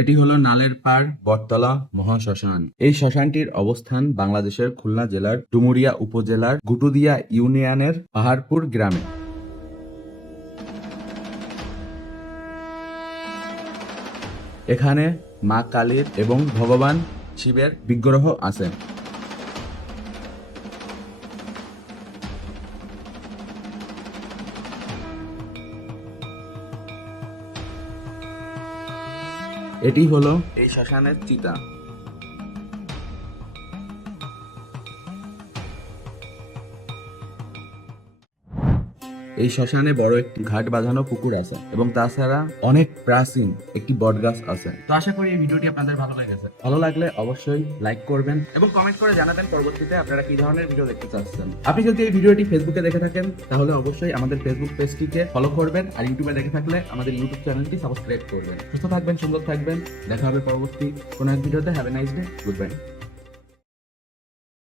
এটি হলো নালের পাড় বটতলা মহাশ্মশান। এই শ্মশানটির অবস্থান বাংলাদেশের খুলনা জেলার ডুমুরিয়া উপজেলার গুটুদিয়া ইউনিয়নের পাহাড়পুর গ্রামে। এখানে মা কালীর এবং ভগবান শিবের বিগ্রহ আছে। এটি হলো এই শ্মশানের চিতা। এই শ্মশানে বড় একটি ঘাট বাঁধানো পুকুর আছে এবং তাছাড়া অনেক প্রাচীন একটি বটগাছ আছে। তো আশা করি এই ভিডিওটি আপনাদের ভালো লেগেছে। ভালো লাগলে অবশ্যই লাইক করবেন এবং কমেন্ট করে জানাবেন পরবর্তীতে আপনারা কি ধরনের ভিডিও দেখতে চাচ্ছেন। আপনি যদি এই ভিডিওটি ফেসবুকে দেখে থাকেন তাহলে অবশ্যই আমাদের ফেসবুক পেজটিকে ফলো করবেন, আর ইউটিউবে দেখে থাকলে আমাদের ইউটিউব চ্যানেলটি সাবস্ক্রাইব করবেন। সুস্থ থাকবেন, সুন্দর থাকবেন। দেখা হবে পরবর্তী কোনো এক ভিডিওতে। Have a nice day, good bye.